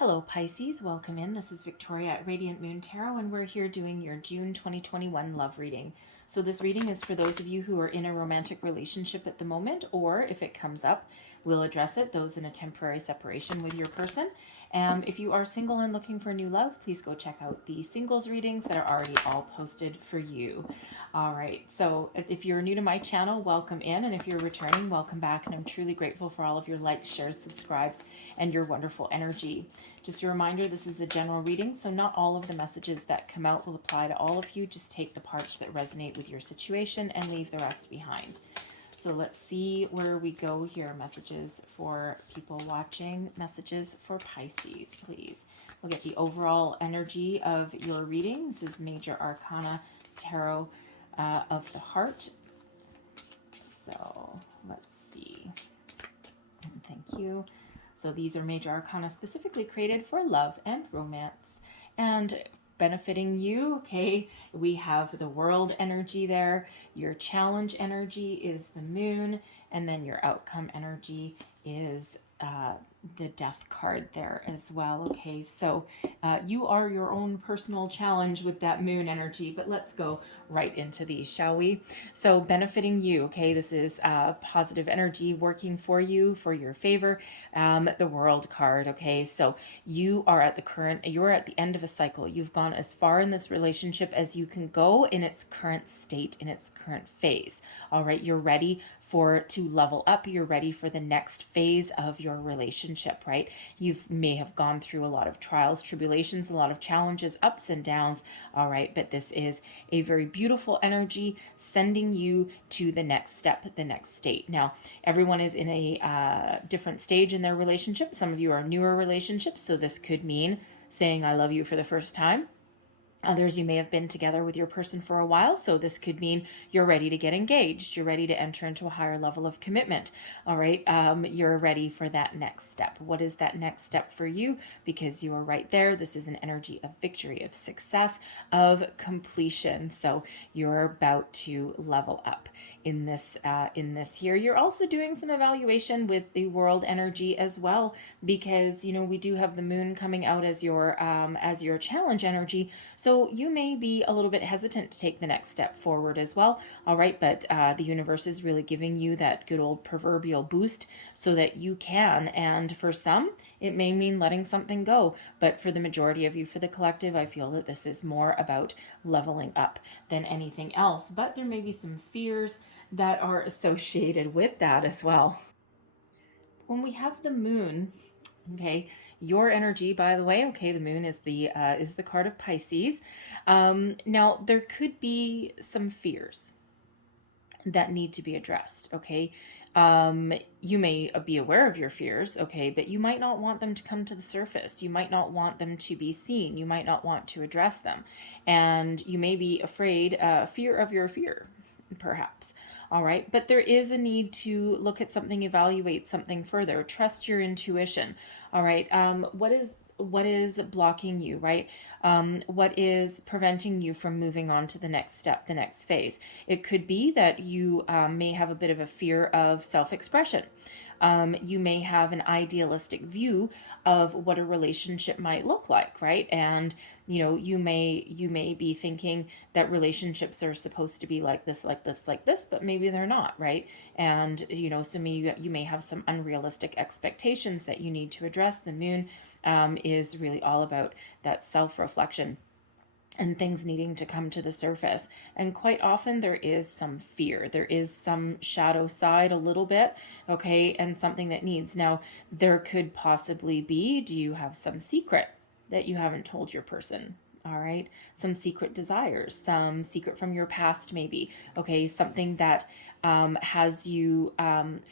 Hello Pisces, welcome in. This is Victoria at Radiant Moon Tarot, and we're here doing your June 2021 love reading. So this reading is for those of you who are in a romantic relationship at the moment, or if it comes up, we'll address it, those in a temporary separation with your person. If you are single and looking for new love, please go check out the singles readings that are already all posted for you. All right, so if you're new to my channel, welcome in, and if you're returning, welcome back, and I'm truly grateful for all of your likes, shares, subscribes, and your wonderful energy. Just a reminder, this is a general reading, so not all of the messages that come out will apply to all of you. Just take the parts that resonate with your situation and leave the rest behind. So let's see where we go here. Messages for people watching, messages for Pisces, please. We'll get the overall energy of your reading. This is Major Arcana Tarot of the Heart. So let's see. Thank you. So these are major arcana specifically created for love and romance. And benefiting you, okay, we have the world energy there. Your challenge energy is the moon. And then your outcome energy is the death card there as well. Okay, so you are your own personal challenge with that moon energy, but let's go right into these, shall we? So benefiting you, okay, this is positive energy working for you, for your favor. The world card, okay, so you're at the end of a cycle. You've gone as far in this relationship as you can go in its current state, in its current phase. All right, you're ready to level up. You're ready for the next phase of your relationship, right? You may have gone through a lot of trials, tribulations, a lot of challenges, ups and downs. All right, but this is a very beautiful energy sending you to the next step, the next state. Now, everyone is in a different stage in their relationship. Some of you are newer relationships, so this could mean saying I love you for the first time. Others, you may have been together with your person for a while, so this could mean you're ready to get engaged. You're ready to enter into a higher level of commitment. All right, you're ready for that next step. What is that next step for you? Because you are right there. This is an energy of victory, of success, of completion. So you're about to level up in this year. You're also doing some evaluation with the world energy as well, because we do have the moon coming out as your challenge energy. So you may be a little bit hesitant to take the next step forward as well. All right, but the universe is really giving you that good old proverbial boost so that you can. And for some, it may mean letting something go. But for the majority of you, for the collective, I feel that this is more about leveling up than anything else. But there may be some fears that are associated with that as well. When we have the moon, okay, your energy, by the way, okay, the moon is the card of Pisces. Now there could be some fears that need to be addressed, okay. You may be aware of your fears, okay, but you might not want them to come to the surface. You might not want them to be seen. You might not want to address them, and you may be afraid, fear of your fear, perhaps. All right, but there is a need to look at something, evaluate something further, trust your intuition. All right, what is blocking you, right? What is preventing you from moving on to the next step, the next phase? It could be that you may have a bit of a fear of self-expression. You may have an idealistic view of what a relationship might look like, right? And you may be thinking that relationships are supposed to be like this, like this, like this, but maybe they're not, right? And so you may have some unrealistic expectations that you need to address. The moon is really all about that self-reflection and things needing to come to the surface. And quite often there is some fear. There is some shadow side a little bit, okay, and something that needs. Now, there could possibly be, do you have some secret that you haven't told your person? All right, some secret desires, some secret from your past maybe, okay, something that has you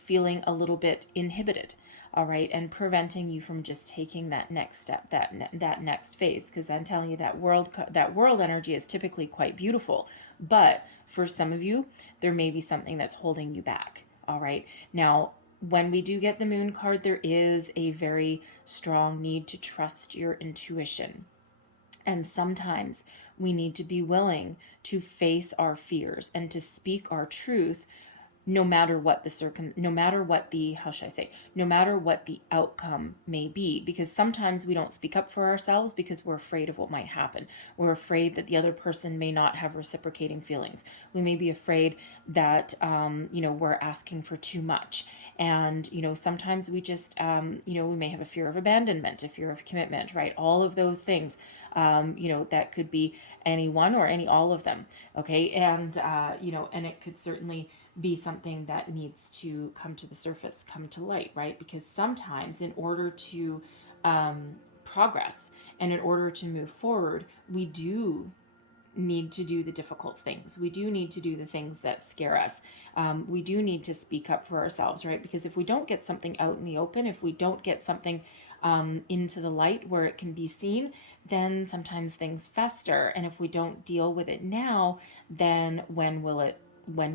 feeling a little bit inhibited. All right, and preventing you from just taking that next step, that next phase, because I'm telling you that world energy is typically quite beautiful, but for some of you there may be something that's holding you back. All right, now when we do get the moon card, there is a very strong need to trust your intuition, and sometimes we need to be willing to face our fears and to speak our truth no matter what no matter what the, no matter what the outcome may be, because sometimes we don't speak up for ourselves because we're afraid of what might happen. We're afraid that the other person may not have reciprocating feelings. We may be afraid that, we're asking for too much. And, sometimes we just, we may have a fear of abandonment, a fear of commitment, right? All of those things, that could be any one or all of them. Okay. And, and it could certainly be something that needs to come to the surface, come to light, right? Because sometimes in order to progress and in order to move forward, we do need to do the difficult things. We do need to do the things that scare us. We do need to speak up for ourselves, right? Because if we don't get something out in the open, if we don't get something into the light where it can be seen, then sometimes things fester. And if we don't deal with it now, then when will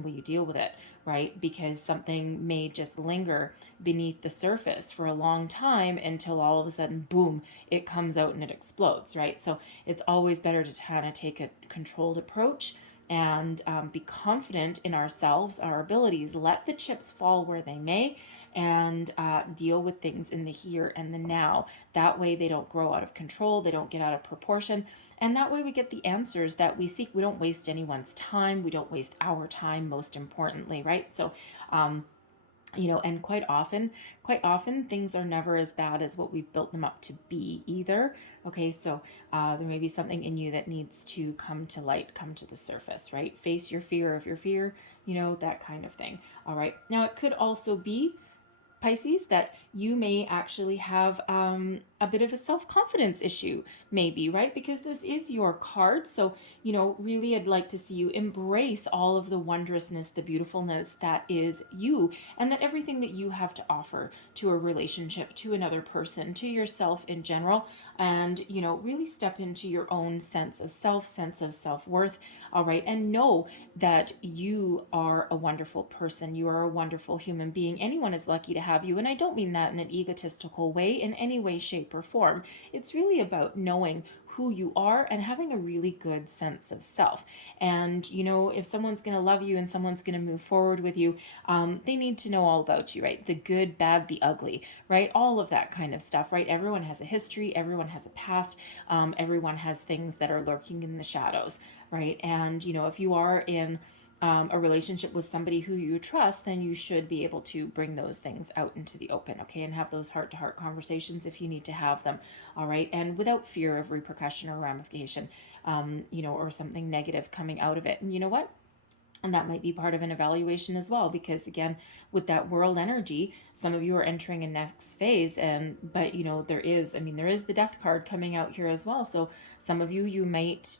you deal with it, right? Because something may just linger beneath the surface for a long time until all of a sudden, boom, it comes out and it explodes, right? So it's always better to kind of take a controlled approach and be confident in ourselves, our abilities, let the chips fall where they may, and deal with things in the here and the now. That way they don't grow out of control, they don't get out of proportion, and that way we get the answers that we seek. We don't waste anyone's time, we don't waste our time, most importantly, right? So and quite often things are never as bad as what we've built them up to be either. Okay, so there may be something in you that needs to come to light, come to the surface, right? Face your fear of your fear, that kind of thing. All right, now it could also be, Pisces, that you may actually have a bit of a self-confidence issue, maybe, right? Because this is your card. So, really I'd like to see you embrace all of the wondrousness, the beautifulness that is you, and that everything that you have to offer to a relationship, to another person, to yourself in general, and, really step into your own sense of self, sense of self-worth, all right? And know that you are a wonderful person. You are a wonderful human being. Anyone is lucky to have you. And I don't mean that in an egotistical way in any way, shape, or form. It's really about knowing who you are and having a really good sense of self. And, if someone's going to love you and someone's going to move forward with you, they need to know all about you, right? The good, bad, the ugly, right? All of that kind of stuff, right? Everyone has a history, everyone has a past, everyone has things that are lurking in the shadows, right? And, if you are in a relationship with somebody who you trust, then you should be able to bring those things out into the open, okay? And have those heart-to-heart conversations if you need to have them, all right? And without fear of repercussion or ramification, or something negative coming out of it. And you know what? And that might be part of an evaluation as well, because again, with that world energy, some of you are entering a next phase, but there is the death card coming out here as well. So some of you might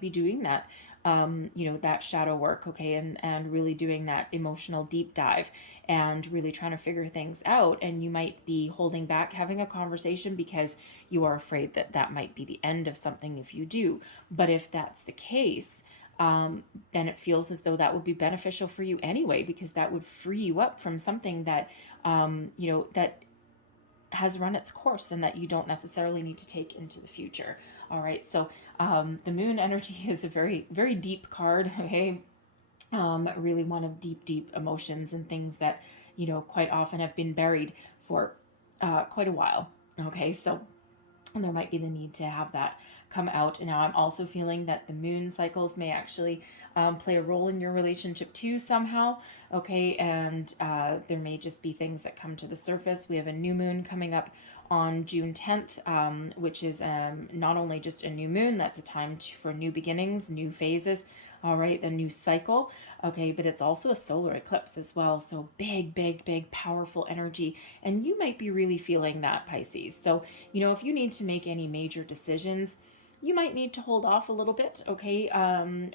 be doing that, that shadow work, okay, and really doing that emotional deep dive and really trying to figure things out. And you might be holding back having a conversation because you are afraid that that might be the end of something if you do. But if that's the case, then it feels as though that would be beneficial for you anyway, because that would free you up from something that, that has run its course and that you don't necessarily need to take into the future. All right. So, the moon energy is a very, very deep card. Okay. Really one of deep, deep emotions and things that, quite often have been buried for, quite a while. Okay. So, and there might be the need to have that come out. And now I'm also feeling that the moon cycles may actually play a role in your relationship too somehow. Okay, and there may just be things that come to the surface. We have a new moon coming up on June 10th, which is not only just a new moon, that's a time for new beginnings, new phases, all right, a new cycle, okay, but it's also a solar eclipse as well. So big, big, big, powerful energy. And you might be really feeling that, Pisces. So, if you need to make any major decisions, you might need to hold off a little bit, okay,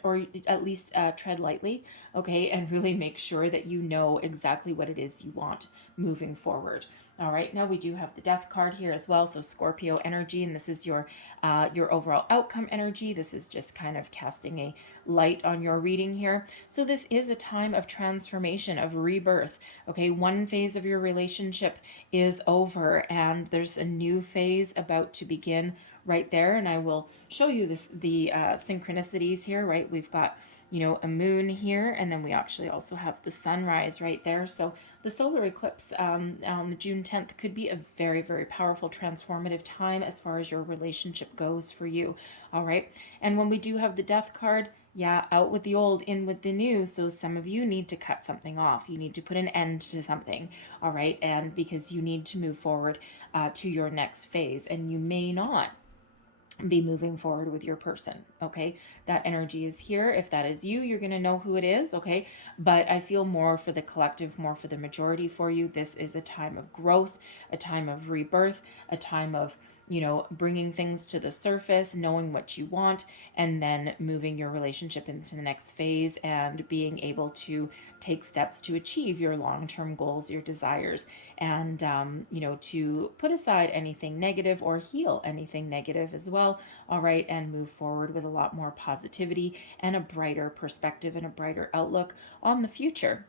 or at least tread lightly, okay, and really make sure that you know exactly what it is you want moving forward. All right, now we do have the death card here as well, so Scorpio energy, and this is your overall outcome energy. This is just kind of casting a light on your reading here. So this is a time of transformation, of rebirth, okay? One phase of your relationship is over, and there's a new phase about to begin right there, and I will show you the synchronicities here, right? We've got a moon here, and then we actually also have the sunrise right there. So the solar eclipse on the June 10th could be a very, very powerful transformative time as far as your relationship goes for you. All right. And when we do have the death card, yeah, out with the old, in with the new. So some of you need to cut something off. You need to put an end to something. All right. And because you need to move forward to your next phase, and you may not be moving forward with your person. Okay, that energy is here. If that is you, you're going to know who it is. Okay, but I feel more for the collective, more for the majority for you. This is a time of growth, a time of rebirth, a time of bringing things to the surface, knowing what you want, and then moving your relationship into the next phase and being able to take steps to achieve your long-term goals, your desires, and to put aside anything negative or heal anything negative as well. All right, and move forward with a lot more positivity and a brighter perspective and a brighter outlook on the future.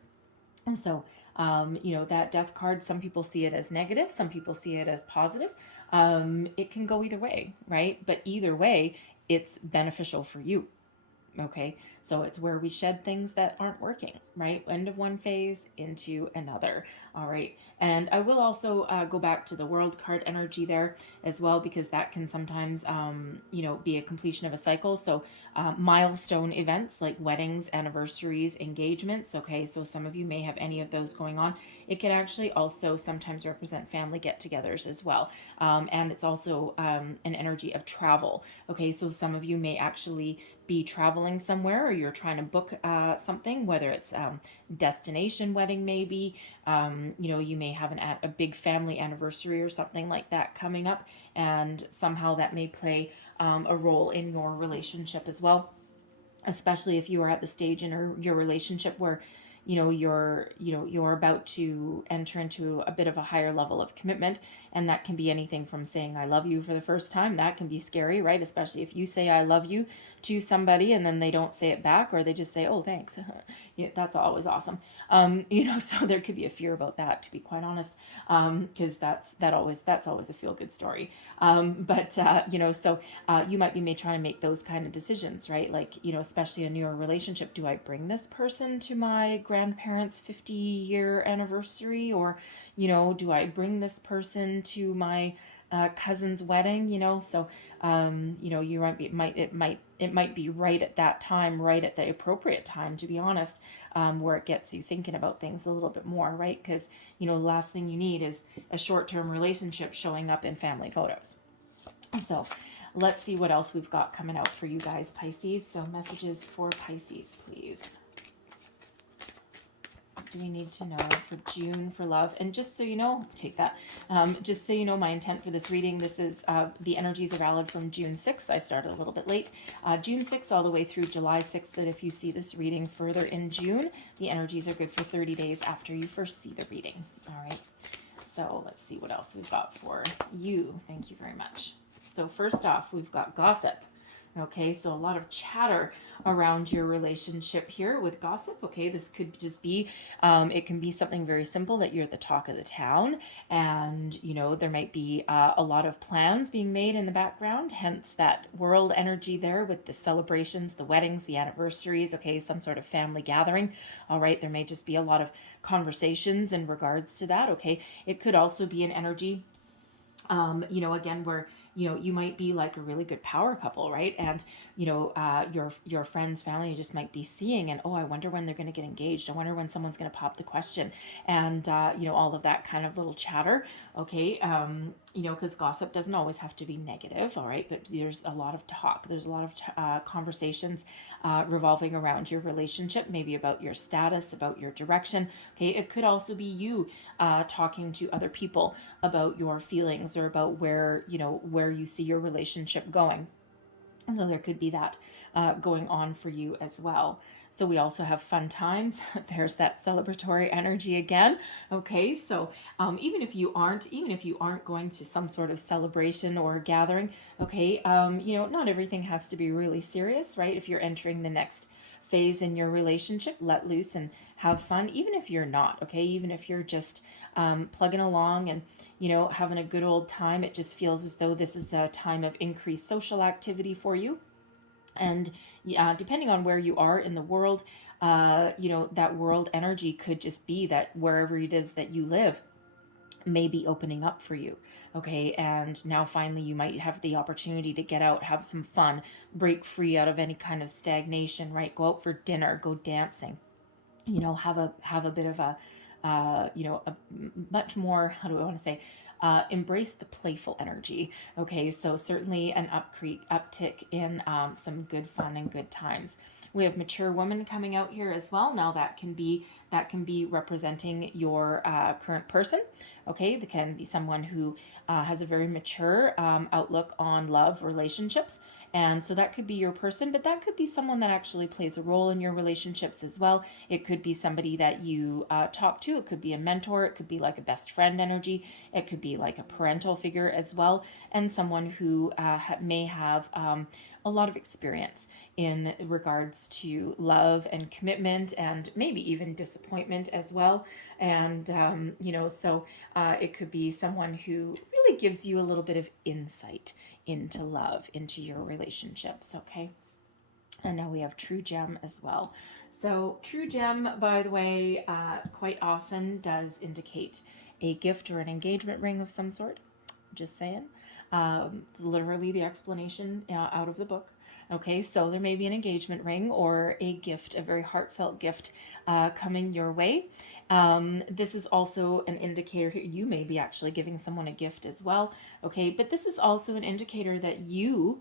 And so that death card, some people see it as negative, some people see it as positive. It can go either way, right? But either way, it's beneficial for you. Okay, so it's where we shed things that aren't working, right? End of one phase into another. All right, and I will also go back to the world card energy there as well, because that can sometimes be a completion of a cycle. So milestone events like weddings, anniversaries, engagements. Okay, so some of you may have any of those going on. It can actually also sometimes represent family get-togethers as well, and it's also an energy of travel. Okay, so some of you may actually be traveling somewhere, or you're trying to book something, whether it's destination wedding maybe. You may have a big family anniversary or something like that coming up, and somehow that may play a role in your relationship as well, especially if you are at the stage in your relationship where you're about to enter into a bit of a higher level of commitment. And that can be anything from saying I love you for the first time. That can be scary, right? Especially if you say I love you to somebody and then they don't say it back, or they just say, oh, thanks. Yeah, that's always awesome. So there could be a fear about that, to be quite honest, because that's always a feel good story. So you might be trying to make those kind of decisions, right? Like, especially in your relationship, do I bring this person to my grandparents' 50-year anniversary, or do I bring this person to my cousin's wedding? You it might be right at that time, right at the appropriate time, to be honest, where it gets you thinking about things a little bit more, right? Because the last thing you need is a short-term relationship showing up in family photos. So let's see what else we've got coming out for you guys, Pisces. So messages for Pisces, please. Do we need to know for June for love? And just so you know, take that. Just so you know, my intent for this reading, this is the energies are valid from June 6th. I started a little bit late. June 6th all the way through July 6th. That if you see this reading further in June, the energies are good for 30 days after you first see the reading. All right. So let's see what else we've got for you. Thank you very much. So first off, we've got gossip. Okay, so a lot of chatter around your relationship here with gossip. Okay, this could just be, it can be something very simple that you're the talk of the town, and there might be a lot of plans being made in the background, hence that world energy there with the celebrations, the weddings, the anniversaries. Okay, some sort of family gathering. All right, there may just be a lot of conversations in regards to that. Okay, it could also be an energy, again, where you might be like a really good power couple, right? And your friend's family, you just might be seeing, and I wonder when they're going to get engaged. I wonder when someone's going to pop the question, and all of that kind of little chatter. Okay, because gossip doesn't always have to be negative, all right? But there's a lot of talk. There's a lot of conversations revolving around your relationship, maybe about your status, about your direction. Okay, it could also be you talking to other people about your feelings, or about where you see your relationship going. And so there could be that going on for you as well. So we also have fun times. There's that celebratory energy again. Okay, so even if you aren't going to some sort of celebration or gathering, okay, not everything has to be really serious, right? If you're entering the next phase in your relationship, let loose and have fun, even if you're not. Okay, even if you're just plugging along and having a good old time. It just feels as though this is a time of increased social activity for you. And depending on where you are in the world, that world energy could just be that wherever it is that you live may be opening up for you. Okay. And now finally you might have the opportunity to get out, have some fun, break free out of any kind of stagnation, right? Go out for dinner, go dancing, have a bit of a much more, how do I want to say, embrace the playful energy. Okay, so certainly an uptick in some good fun and good times. We have mature woman coming out here as well. Now that can be representing your current person. Okay, that can be someone who has a very mature outlook on love, relationships. And so that could be your person, but that could be someone that actually plays a role in your relationships as well. It could be somebody that you talk to. It could be a mentor. It could be like a best friend energy. It could be like a parental figure as well. And someone who may have a lot of experience in regards to love and commitment and maybe even disappointment as well. And, it could be someone who really gives you a little bit of insight into love, into your relationships, okay? And now we have True Gem as well. So True Gem, by the way, quite often does indicate a gift or an engagement ring of some sort. Just saying. Literally the explanation out of the book. Okay, so there may be an engagement ring or a gift, a very heartfelt gift coming your way. This is also an indicator. You may be actually giving someone a gift as well. Okay, but this is also an indicator that you,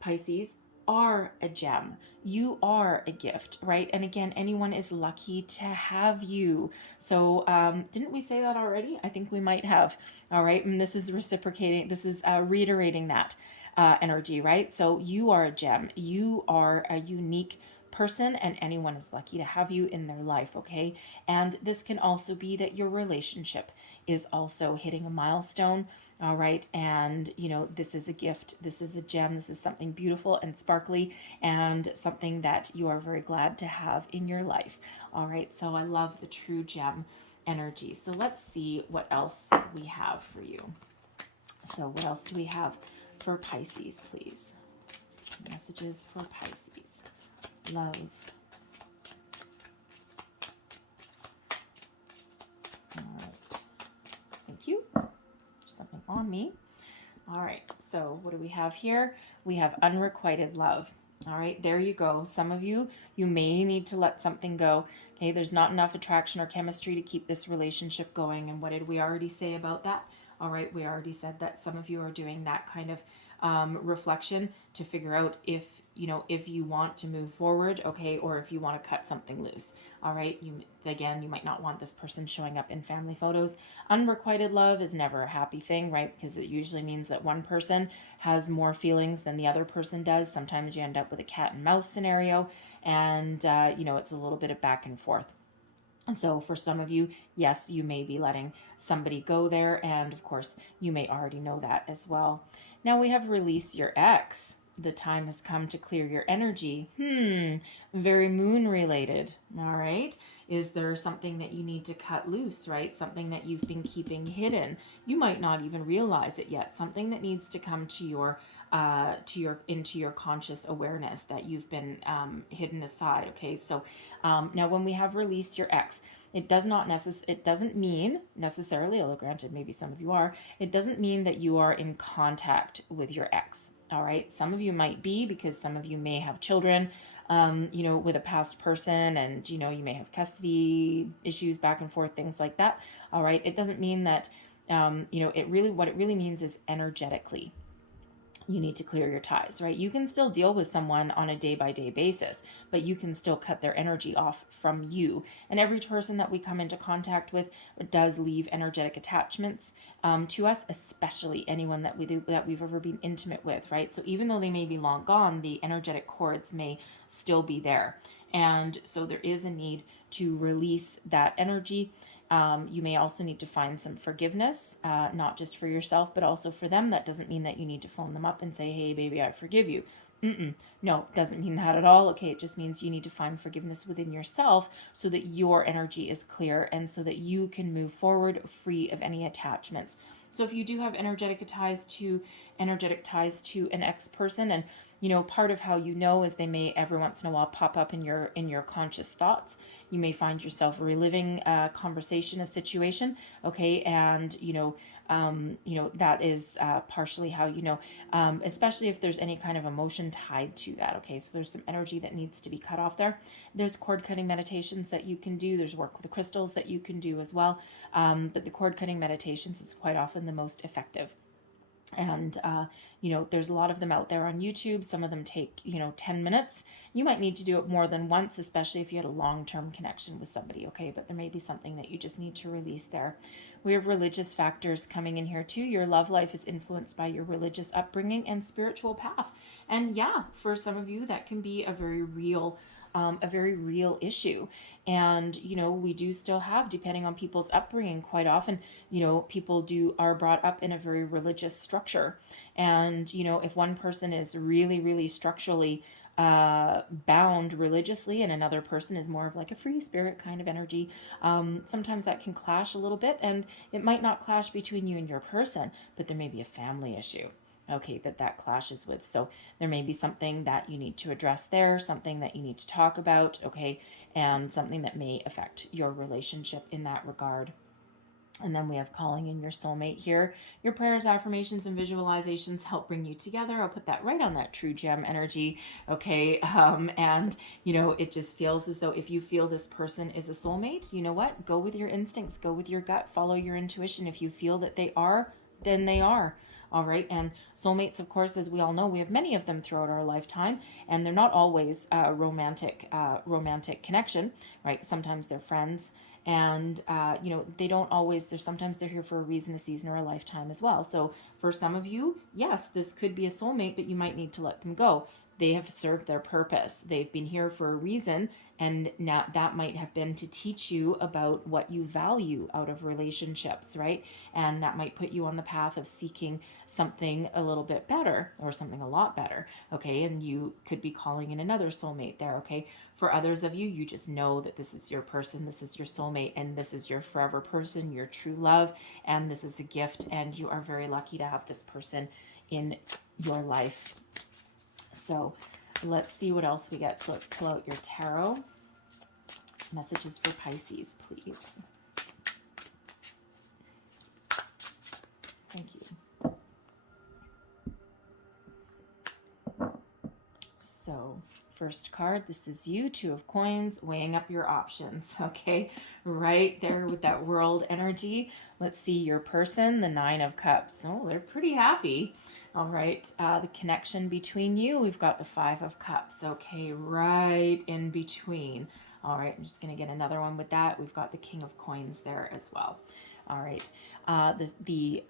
Pisces, are a gem. You are a gift, right? And again, anyone is lucky to have you. So, didn't we say that already? I think we might have. All right. And this is reciprocating, this is reiterating that energy, right? So, you are a gem. You are a unique person, and anyone is lucky to have you in their life, okay? And this can also be that your relationship is also hitting a milestone. All right. And, this is a gift. This is a gem. This is something beautiful and sparkly and something that you are very glad to have in your life. All right. So I love the True Gem energy. So let's see what else we have for you. So what else do we have for Pisces, please? Messages for Pisces. Love. All right. Thank you. Something on me. All right, so what do we have here? We have unrequited love. All right, there you go. Some of you may need to let something go. Okay, there's not enough attraction or chemistry to keep this relationship going. And what did we already say about that? All right, we already said that some of you are doing that kind of reflection to figure out if you want to move forward, okay, or if you want to cut something loose. All right, you might not want this person showing up in family photos. Unrequited love is never a happy thing, right? Because it usually means that one person has more feelings than the other person does. Sometimes you end up with a cat and mouse scenario, and it's a little bit of back and forth. So for some of you, yes, you may be letting somebody go there, and of course, you may already know that as well. Now we have release your ex. The time has come to clear your energy. Very moon related. All right. Is there something that you need to cut loose, right? Something that you've been keeping hidden. You might not even realize it yet. Something that needs to come to your into your conscious awareness that you've been hidden aside. Okay. So now when we have release your ex, it doesn't mean necessarily, although granted maybe some of you are, it doesn't mean that you are in contact with your ex. All right. Some of you might be, because some of you may have children, with a past person, and, you may have custody issues back and forth, things like that. All right. It doesn't mean that, what it really means is energetically, you need to clear your ties, right? You can still deal with someone on a day-by-day basis, but you can still cut their energy off from you. And every person that we come into contact with does leave energetic attachments to us, especially anyone that we've ever been intimate with, right? So even though they may be long gone, the energetic cords may still be there. And so there is a need to release that energy. You may also need to find some forgiveness, not just for yourself, but also for them. That doesn't mean that you need to phone them up and say, hey, baby, I forgive you. No, it doesn't mean that at all. Okay, it just means you need to find forgiveness within yourself so that your energy is clear and so that you can move forward free of any attachments. So if you do have energetic ties to an ex person, and part of how you know is they may every once in a while pop up in your conscious thoughts. You may find yourself reliving a conversation, a situation, okay, and that is partially how especially if there's any kind of emotion tied to that. Okay, so there's some energy that needs to be cut off there. There's cord cutting meditations that you can do. There's work with the crystals that you can do as well. But the cord cutting meditations is quite often the most effective. And there's a lot of them out there on YouTube. Some of them take 10 minutes. You might need to do it more than once, especially if you had a long-term connection with somebody, okay? But there may be something that you just need to release there. We have religious factors coming in here too. Your love life is influenced by your religious upbringing and spiritual path. And yeah, for some of you that can be a very real issue. And we do still have, depending on people's upbringing, quite often people are brought up in a very religious structure. And if one person is really, really structurally bound religiously and another person is more of like a free spirit kind of energy, sometimes that can clash a little bit. And it might not clash between you and your person, but there may be a family issue, okay, that clashes with. So there may be something that you need to address there, something that you need to talk about, okay, and something that may affect your relationship in that regard. And then we have calling in your soulmate here. Your prayers, affirmations, and visualizations help bring you together. I'll put that right on that true gem energy. Okay. And it just feels as though if you feel this person is a soulmate, you know what? Go with your instincts, go with your gut, follow your intuition. If you feel that they are, then they are. All right. And soulmates, of course, as we all know, we have many of them throughout our lifetime, and they're not always romantic connection, right? Sometimes they're friends, and they don't always. Sometimes they're here for a reason, a season, or a lifetime as well. So for some of you, yes, this could be a soulmate, but you might need to let them go. They have served their purpose. They've been here for a reason, and now that might have been to teach you about what you value out of relationships, right? And that might put you on the path of seeking something a little bit better or something a lot better, okay? And you could be calling in another soulmate there, okay? For others of you, you just know that this is your person, this is your soulmate, and this is your forever person, your true love, and this is a gift, and you are very lucky to have this person in your life. So let's see what else we get. So let's pull out your tarot. Messages for Pisces, please. Thank you. So first card, this is you, Two of Coins, weighing up your options, okay? Right there with that world energy. Let's see your person, the Nine of Cups. Oh, they're pretty happy. All right, the connection between you, we've got the Five of Cups, okay, right in between. All right, I'm just going to get another one with that. We've got the King of Coins there as well. All right, the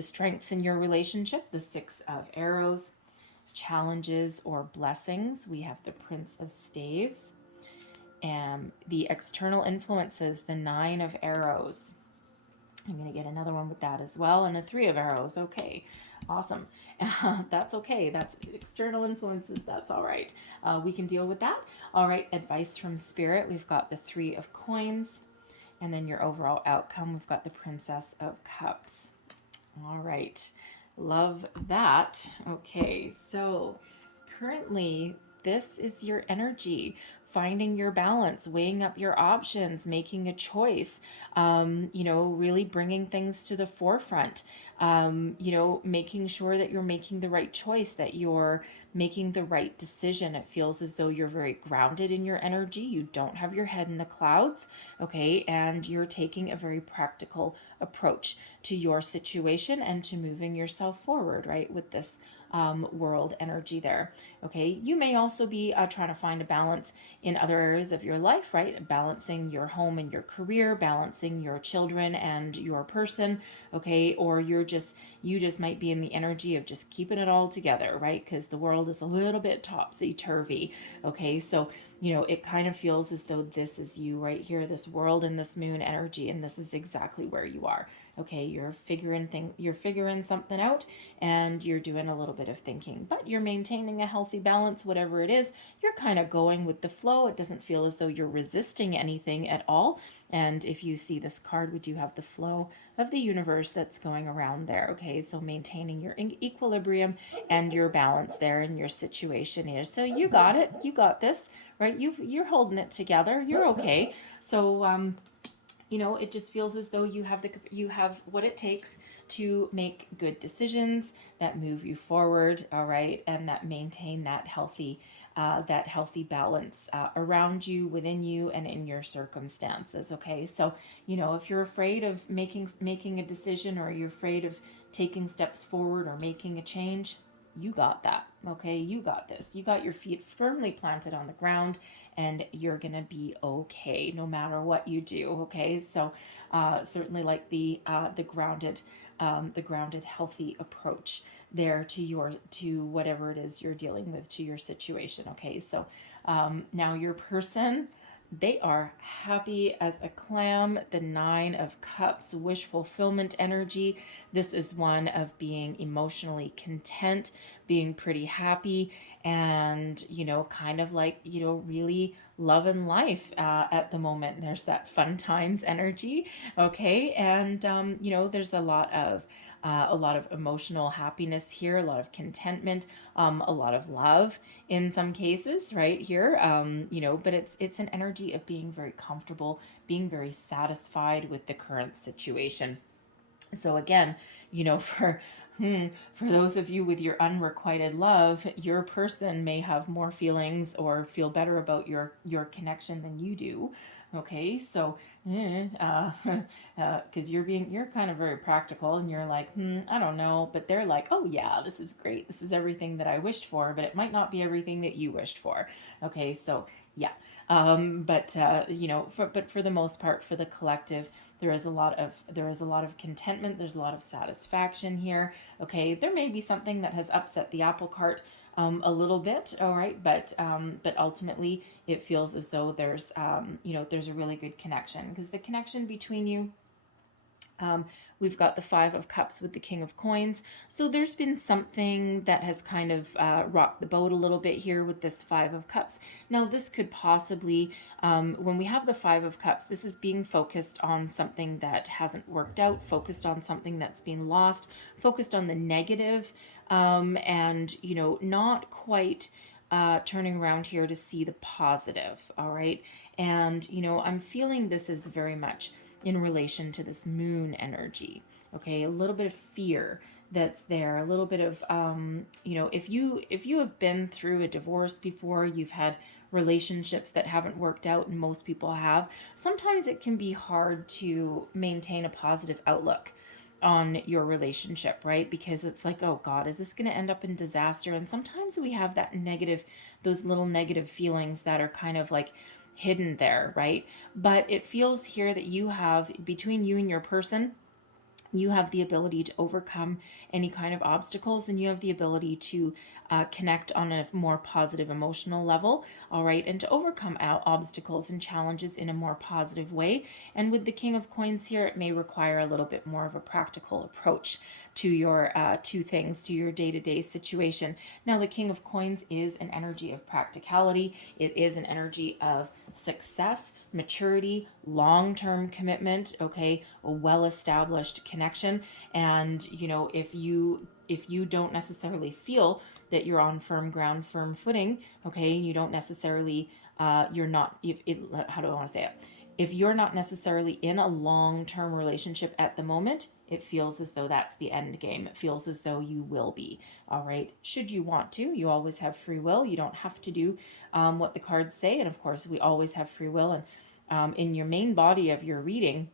strengths in your relationship, the Six of Arrows, challenges or blessings. We have the Prince of Staves, and the external influences, the Nine of Arrows. I'm going to get another one with that as well, and a Three of Arrows, okay. Awesome. That's okay. That's external influences. That's all right. We can deal with that. All right. Advice from Spirit. We've got the Three of Coins. And then your overall outcome, we've got the Princess of Cups. All right. Love that. Okay. So currently, this is your energy. Finding your balance, weighing up your options, making a choice, really bringing things to the forefront, making sure that you're making the right choice, that you're making the right decision. It feels as though you're very grounded in your energy. You don't have your head in the clouds, okay? And you're taking a very practical approach to your situation and to moving yourself forward, right? With this world energy there. Okay. You may also be trying to find a balance in other areas of your life, right? Balancing your home and your career, balancing your children and your person. Okay. Or you just might be in the energy of just keeping it all together, right? Because the world is a little bit topsy-turvy. Okay. So, it kind of feels as though this is you right here, this world and this moon energy, and this is exactly where you are. Okay, you're figuring something out, and you're doing a little bit of thinking, but you're maintaining a healthy balance, whatever it is. You're kind of going with the flow. It doesn't feel as though you're resisting anything at all. And if you see this card, we do have the flow of the universe that's going around there. Okay, so maintaining your equilibrium and your balance there in your situation here. So you got it. You got this, right? You're holding it together. You're okay. So it just feels as though you have what it takes to make good decisions that move you forward, all right, and that maintain that healthy balance around you, within you, and in your circumstances. Okay, so if you're afraid of making a decision, or you're afraid of taking steps forward or making a change, you got that. Okay, you got this. You got your feet firmly planted on the ground, and you're gonna be okay no matter what you do. Okay, so certainly like the grounded healthy approach there to whatever it is you're dealing with, to your situation. Okay, so now your person, they are happy as a clam. The 9 of Cups, wish fulfillment energy. This is one of being emotionally content, being pretty happy, and kind of like really loving life at the moment. There's that fun times energy. Okay, and there's a lot of emotional happiness here, a lot of contentment, a lot of love in some cases, right here. But it's an energy of being very comfortable, being very satisfied with the current situation. So again, for those of you with your unrequited love, your person may have more feelings or feel better about your connection than you do. Okay, so because you're kind of very practical, and you're like, I don't know, but they're like, oh yeah, this is great, this is everything that I wished for, but it might not be everything that you wished for. Okay, so yeah, but for the most part, for the collective, there is a lot of contentment. There's a lot of satisfaction here. Okay, there may be something that has upset the apple cart a little bit. All right, but ultimately, it feels as though there's there's a really good connection, because the connection between you. We've got the 5 of Cups with the King of Coins. So there's been something that has kind of rocked the boat a little bit here with this 5 of Cups. Now, this could possibly, when we have the 5 of Cups, this is being focused on something that hasn't worked out, focused on something that's been lost, focused on the negative, and, not quite turning around here to see the positive, all right? And, I'm feeling this is very much in relation to this moon energy. Okay, a little bit of fear that's there, a little bit of if you have been through a divorce before, you've had relationships that haven't worked out, and most people have, sometimes it can be hard to maintain a positive outlook on your relationship, right? Because it's like, oh God, is this going to end up in disaster? And sometimes we have those little negative feelings that are kind of like hidden there, right? But it feels here that you have, between you and your person, you have the ability to overcome any kind of obstacles, and you have the ability to connect on a more positive emotional level, all right, and to overcome obstacles and challenges in a more positive way. And with the King of Coins here, it may require a little bit more of a practical approach to your to your day-to-day situation. Now, the King of Coins is an energy of practicality. It is an energy of success, maturity, long-term commitment, okay, a well-established connection. And if you don't necessarily feel that you're on firm ground, firm footing, okay, and you don't necessarily you're not, how do I want to say it, if you're not necessarily in a long-term relationship at the moment, it feels as though that's the end game. It feels as though you will be, all right? Should you want to, you always have free will. You don't have to do what the cards say. And of course, we always have free will. And in your main body of your reading,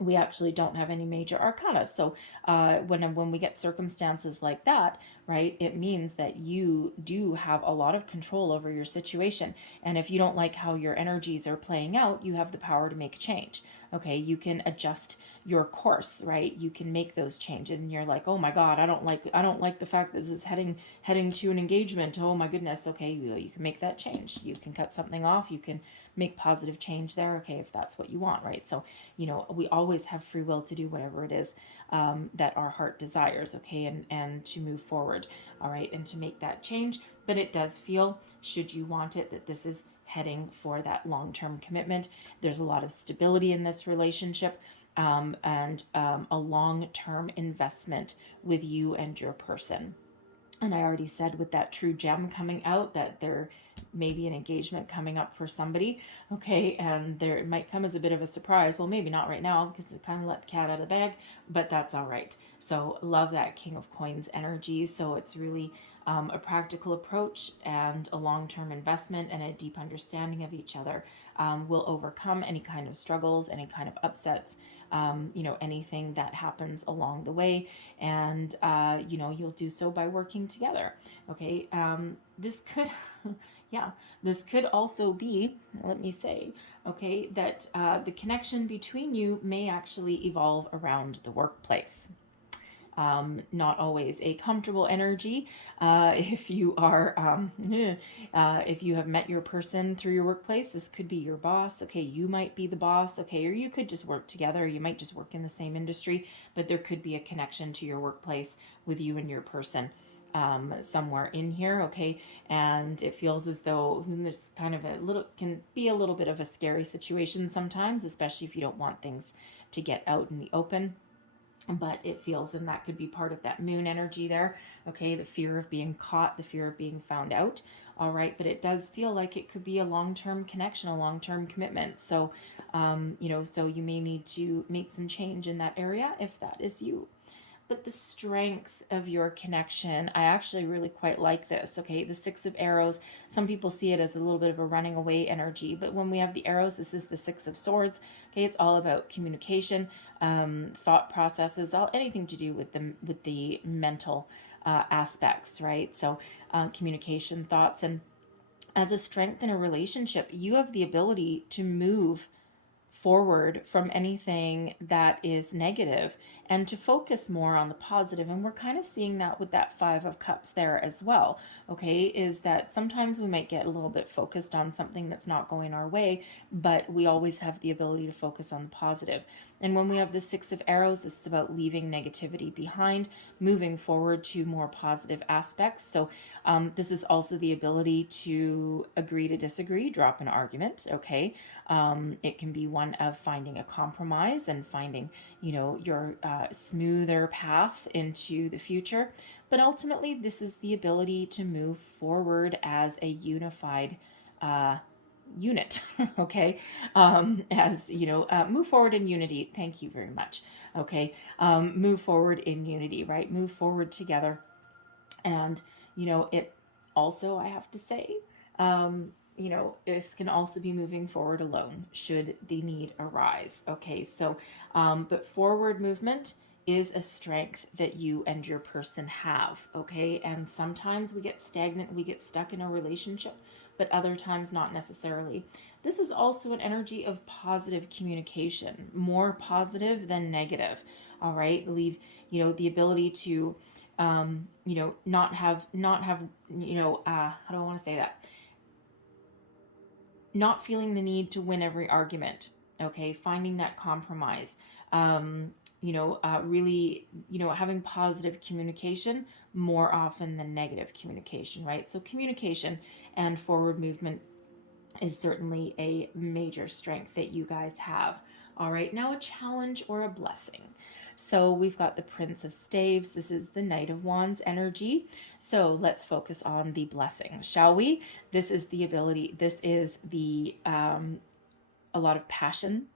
we actually don't have any major arcana. So when we get circumstances like that, right, it means that you do have a lot of control over your situation. And if you don't like how your energies are playing out, you have the power to make a change. Okay, you can adjust your course, right? You can make those changes, and you're like, oh my God, I don't like the fact that this is heading to an engagement. Oh my goodness. Okay, you can make that change. You can cut something off. You can make positive change there. Okay, if that's what you want, right? So, we always have free will to do whatever it is that our heart desires. Okay, and to move forward. All right, and to make that change. But it does feel, should you want it, that this is heading for that long-term commitment. There's a lot of stability in this relationship, and a long-term investment with you and your person. And I already said, with that true gem coming out, that there may be an engagement coming up for somebody. Okay, and there, it might come as a bit of a surprise. Well, maybe not right now, because it kind of let the cat out of the bag, but that's all right. So love that King of Coins energy. So it's really a practical approach and a long-term investment and a deep understanding of each other will overcome any kind of struggles, any kind of upsets, anything that happens along the way. And, you'll do so by working together. Okay. This could, yeah, this could also be, let me say, okay, that the connection between you may actually evolve around the workplace. Not always a comfortable energy. If you are, if you have met your person through your workplace, this could be your boss. Okay, you might be the boss. Okay, or you could just work together. You might just work in the same industry, but there could be a connection to your workplace with you and your person somewhere in here. Okay, and it feels as though this kind of can be a little bit of a scary situation sometimes, especially if you don't want things to get out in the open. But it feels, and that could be part of that moon energy there. Okay, the fear of being caught, the fear of being found out. All right, but it does feel like it could be a long-term connection, a long-term commitment. So, so you may need to make some change in that area if that is you. But the strength of your connection, I actually really quite like this. Okay, the Six of Arrows, some people see it as a little bit of a running away energy, but when we have the arrows, this is the Six of Swords. Okay, it's all about communication, thought processes, anything to do with the mental aspects, right? So communication, thoughts, and as a strength in a relationship, you have the ability to move forward from anything that is negative and to focus more on the positive. And we're kind of seeing that with that Five of Cups there as well. Okay, is that sometimes we might get a little bit focused on something that's not going our way, but we always have the ability to focus on the positive. And when we have the Six of Arrows, this is about leaving negativity behind, moving forward to more positive aspects. So this is also the ability to agree to disagree, drop an argument. Okay, it can be one of finding a compromise and finding, your smoother path into the future. But ultimately, this is the ability to move forward as a unified unit. Okay, move forward in unity. Thank you very much. Okay, move forward in unity, right? Move forward together. And it also, I have to say, this can also be moving forward alone should the need arise. Okay, so, but forward movement is a strength that you and your person have. Okay, and sometimes we get stagnant, we get stuck in a relationship, but other times not necessarily. This is also an energy of positive communication, more positive than negative. All right, leave, the ability to, not have, how do I want to say that? Not feeling the need to win every argument. Okay, finding that compromise. Really, having positive communication more often than negative communication, right? So communication and forward movement is certainly a major strength that you guys have. All right, now a challenge or a blessing. So we've got the Prince of Staves. This is the Knight of Wands energy. So let's focus on the blessing, shall we? This is the ability, this is the a lot of passion,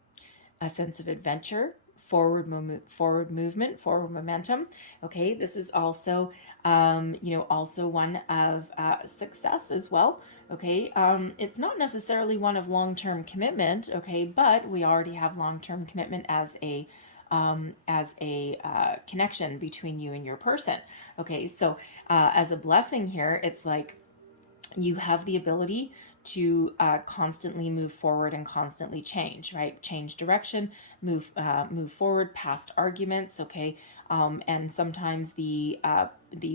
a sense of adventure, forward movement, forward momentum. Okay, this is also, also one of success as well. Okay, it's not necessarily one of long-term commitment. Okay, but we already have long-term commitment as a connection between you and your person. Okay, so as a blessing here, it's like you have the ability to constantly move forward and constantly change, right? Change direction, move forward past arguments, okay? And sometimes the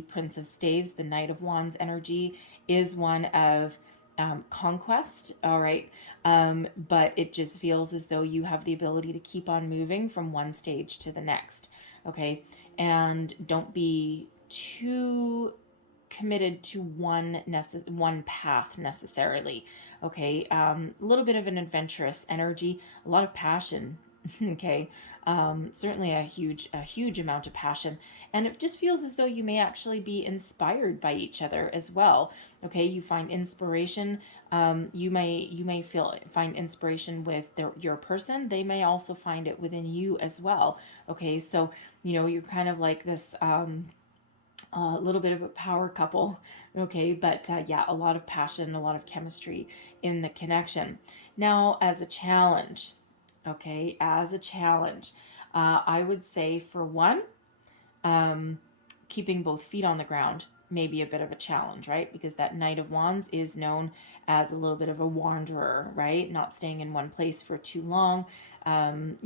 Prince of Staves, the Knight of Wands energy, is one of conquest, all right? But it just feels as though you have the ability to keep on moving from one stage to the next, okay? And don't be too committed to one path necessarily, okay? A little bit of an adventurous energy, a lot of passion, okay? Certainly a huge amount of passion, and it just feels as though you may actually be inspired by each other as well, okay? You find inspiration. You may find inspiration with your person. They may also find it within you as well, okay? So you're kind of like this a little bit of a power couple, okay? But yeah, a lot of passion, a lot of chemistry in the connection. Now, as a challenge, okay, I would say, for one, keeping both feet on the ground may be a bit of a challenge, right? Because that Knight of Wands is known as a little bit of a wanderer, right? Not staying in one place for too long, one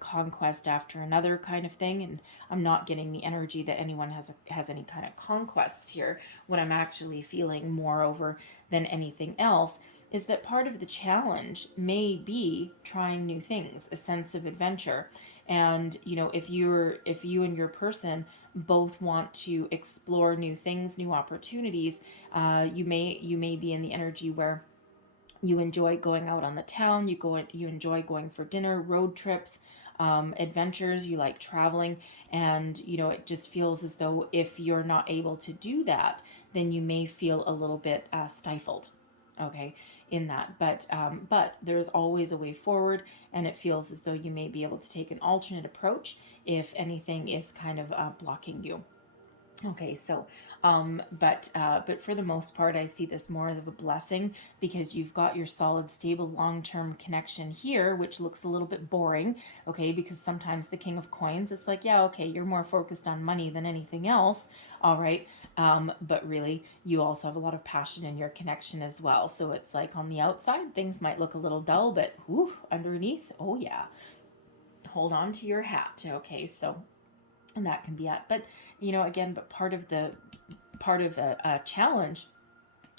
conquest after another kind of thing. And I'm not getting the energy that anyone has any kind of conquests here. What I'm actually feeling, moreover than anything else, is that part of the challenge may be trying new things, a sense of adventure. And if you and your person both want to explore new things, new opportunities, you may be in the energy where you enjoy going out on the town, you enjoy going for dinner, road trips, adventures, you like traveling, and it just feels as though if you're not able to do that, then you may feel a little bit stifled, okay, in that. But there's always a way forward, and it feels as though you may be able to take an alternate approach if anything is kind of blocking you. Okay, so, but for the most part, I see this more of a blessing, because you've got your solid, stable, long-term connection here, which looks a little bit boring, okay, because sometimes the King of Coins, it's like, yeah, okay, you're more focused on money than anything else, all right, but really, you also have a lot of passion in your connection as well, so it's like on the outside, things might look a little dull, but whew, underneath, oh yeah, hold on to your hat, okay, so, and that can be it, but again, but part of a challenge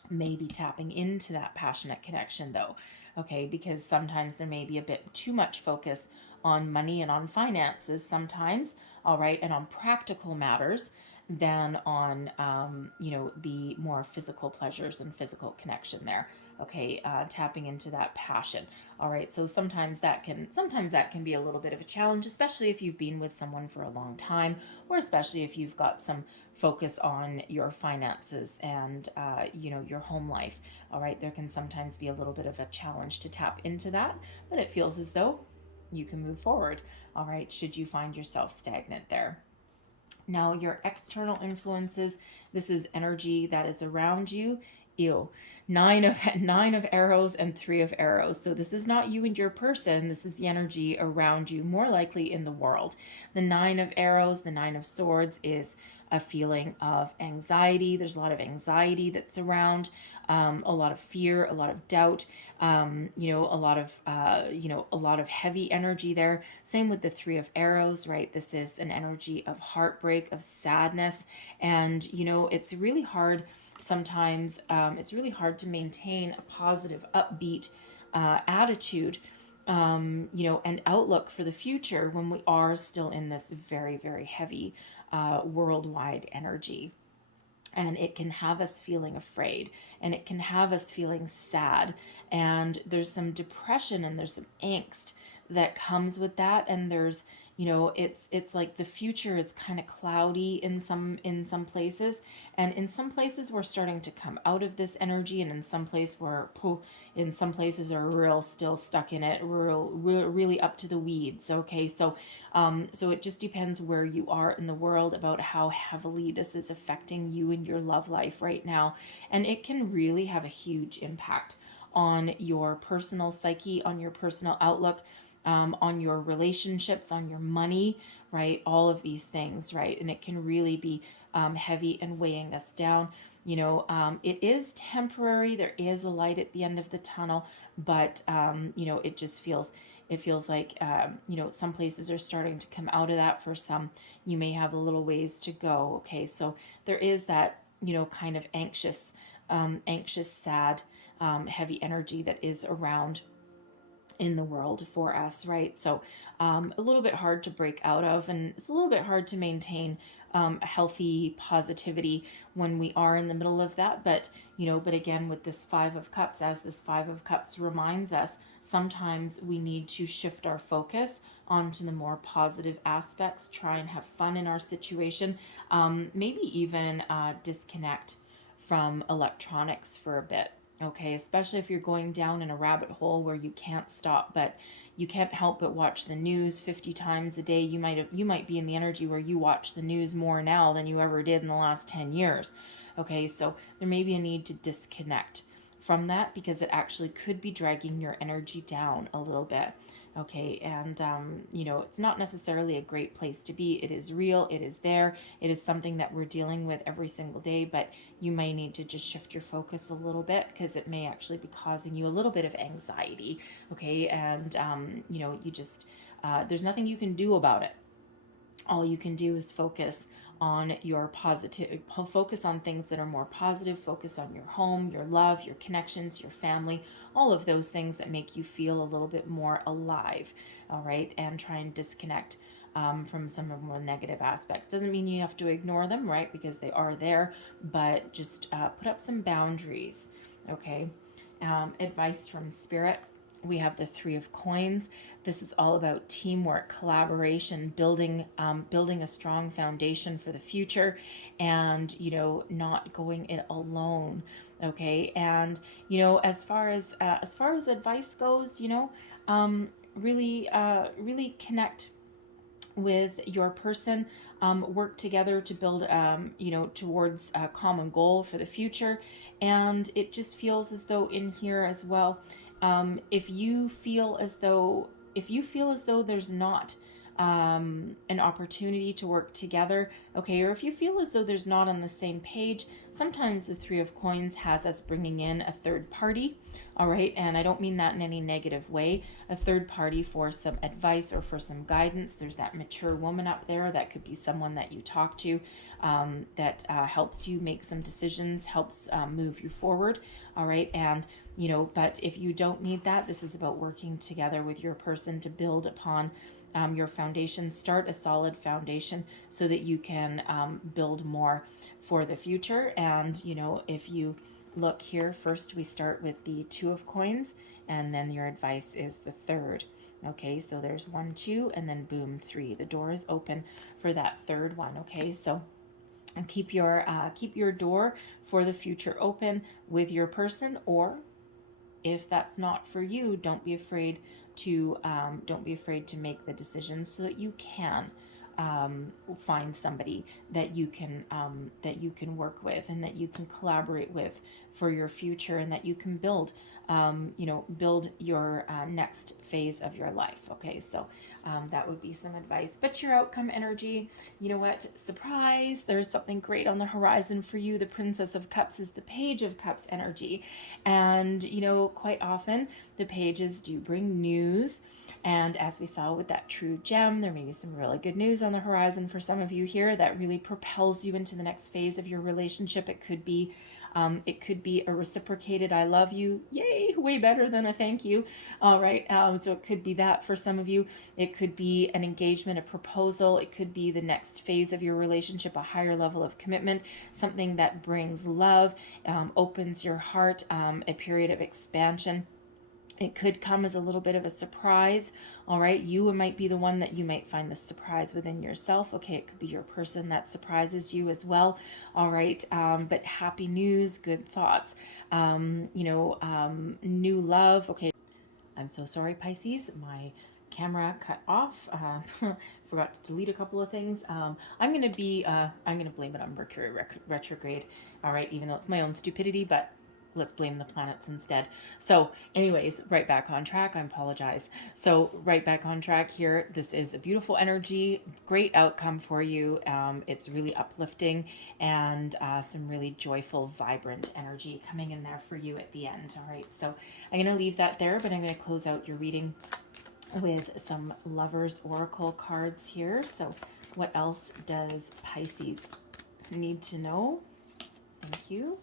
may be tapping into that passionate connection, though, okay, because sometimes there may be a bit too much focus on money and on finances sometimes, all right, and on practical matters than on the more physical pleasures and physical connection there, okay, tapping into that passion, all right. So sometimes that can be a little bit of a challenge, especially if you've been with someone for a long time, or especially if you've got some focus on your finances and your home life, all right. There can sometimes be a little bit of a challenge to tap into that, but it feels as though you can move forward, all right, should you find yourself stagnant there. Now, your external influences, this is energy that is around you. Ew. Nine of arrows and 3 of arrows. So this is not you and your person. This is the energy around you, more likely in the world. The 9 of arrows, the 9 of swords, is a feeling of anxiety. There's a lot of anxiety that's around, a lot of fear, a lot of doubt, a lot of heavy energy there. Same with the 3 of arrows, right? This is an energy of heartbreak, of sadness, and it's really hard sometimes. It's really hard to maintain a positive, upbeat attitude, and outlook for the future when we are still in this very, very heavy worldwide energy. And it can have us feeling afraid, and it can have us feeling sad, and there's some depression and there's some angst that comes with that, and there's it's like the future is kind of cloudy in some places, and in some places we're starting to come out of this energy, and in some places are real still stuck in it, really up to the weeds, okay. So it just depends where you are in the world about how heavily this is affecting you and your love life right now, and it can really have a huge impact on your personal psyche, on your personal outlook, on your relationships, on your money, right? All of these things, right? And it can really be heavy and weighing us down. it is temporary. There is a light at the end of the tunnel, but it just feels like some places are starting to come out of that. For some, you may have a little ways to go. Okay, so there is that kind of anxious, sad, heavy energy that is around in the world for us, right? So a little bit hard to break out of, and it's a little bit hard to maintain a healthy positivity when we are in the middle of that. But but again, with this Five of Cups, as this Five of Cups reminds us, sometimes we need to shift our focus onto the more positive aspects, try and have fun in our situation, maybe even disconnect from electronics for a bit. Okay, especially if you're going down in a rabbit hole where you can't stop, but you can't help but watch the news 50 times a day. You might be in the energy where you watch the news more now than you ever did in the last 10 years. Okay, so there may be a need to disconnect from that, because it actually could be dragging your energy down a little bit. Okay, and it's not necessarily a great place to be. It is real, it is there, it is something that we're dealing with every single day, but you may need to just shift your focus a little bit, because it may actually be causing you a little bit of anxiety. Okay, and you just there's nothing you can do about it. All you can do is focus on focus on things that are more positive, focus on your home, your love, your connections, your family, all of those things that make you feel a little bit more alive. All right, and try and disconnect from some of the more negative aspects. Doesn't mean you have to ignore them, right, because they are there, but just put up some boundaries. Okay, advice from Spirit. We have the Three of Coins. This is all about teamwork, collaboration, building a strong foundation for the future, and not going it alone. Okay, and as far as advice goes, really connect with your person, work together to build towards a common goal for the future. And it just feels as though in here as well, if you feel as though there's not an opportunity to work together, okay, or if you feel as though there's not on the same page, sometimes the Three of Coins has us bringing in a third party. All right, and I don't mean that in any negative way. A third party for some advice or for some guidance. There's that mature woman up there. That could be someone that you talk to, that helps you make some decisions, helps move you forward. All right, and but if you don't need that, this is about working together with your person to build upon your foundation. Start a solid foundation so that you can build more for the future. And if you look here, first we start with the Two of Coins, and then your advice is the third. Okay, so there's 1, 2, and then boom, 3. The door is open for that third one. Okay, so and keep your door for the future open with your person, or if that's not for you, don't be afraid to make the decisions so that you can find somebody that you can work with and that you can collaborate with for your future, and that you can build your next phase of your life. Okay, so that would be some advice. But your outcome energy, you know what? Surprise! There's something great on the horizon for you. The Princess of Cups is the Page of Cups energy, and quite often the pages do bring news. And as we saw with that true gem, there may be some really good news on the horizon for some of you here that really propels you into the next phase of your relationship. It could be a reciprocated "I love you," yay, way better than a "thank you." All right, so it could be that for some of you. It could be an engagement, a proposal. It could be the next phase of your relationship, a higher level of commitment, something that brings love, opens your heart, a period of expansion. It could come as a little bit of a surprise. All right, you might be the one that you might find the surprise within yourself. Okay, it could be your person that surprises you as well. All right, but happy news, good thoughts, new love. Okay, I'm so sorry, Pisces. My camera cut off. Forgot to delete a couple of things. I'm gonna blame it on Mercury retrograde. All right, even though it's my own stupidity, but let's blame the planets instead. So anyways, right back on track. I apologize. So right back on track here. This is a beautiful energy, great outcome for you. It's really uplifting and some really joyful, vibrant energy coming in there for you at the end. All right. So I'm going to leave that there, but I'm going to close out your reading with some Lovers Oracle cards here. So what else does Pisces need to know? Thank you.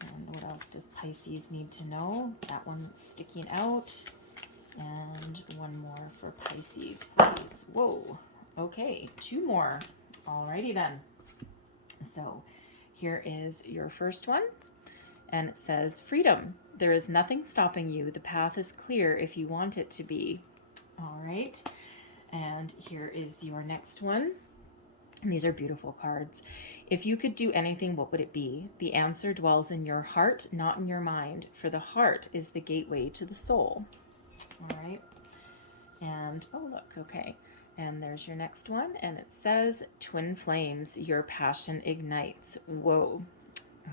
And what else does Pisces need to know? That one's sticking out. And one more for Pisces, please. Whoa. Okay, 2 more. Alrighty then. So here is your first one. And it says, freedom. There is nothing stopping you. The path is clear if you want it to be. All right. And here is your next one. And these are beautiful cards. If you could do anything, what would it be? The answer dwells in your heart, not in your mind, for the heart is the gateway to the soul. All right. And, oh, look, okay. And there's your next one. And it says, twin flames, your passion ignites. Whoa.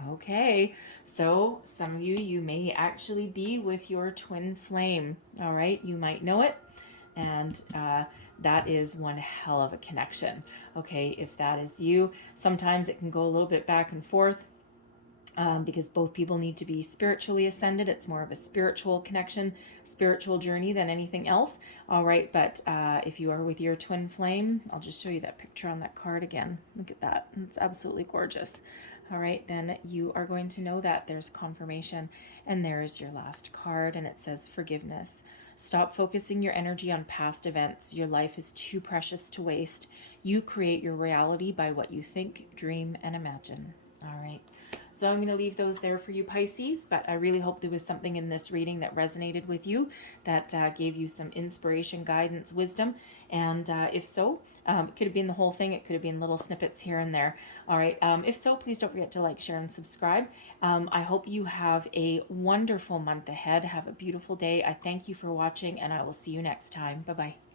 Okay. So some of you may actually be with your twin flame. All right. You might know it. And, that is one hell of a connection. Okay, if that is you, sometimes it can go a little bit back and forth because both people need to be spiritually ascended. It's more of a spiritual connection, spiritual journey than anything else. All right, but if you are with your twin flame, I'll just show you that picture on that card again. Look at that. It's absolutely gorgeous. All right, then you are going to know that there's confirmation. And there is your last card, and it says forgiveness. Stop focusing your energy on past events. Your life is too precious to waste. You create your reality by what you think, dream, and imagine. All right. So I'm going to leave those there for you, Pisces, but I really hope there was something in this reading that resonated with you, that gave you some inspiration, guidance, wisdom. And if so, it could have been the whole thing. It could have been little snippets here and there. All right. If so, please don't forget to like, share, and subscribe. I hope you have a wonderful month ahead. Have a beautiful day. I thank you for watching, and I will see you next time. Bye-bye.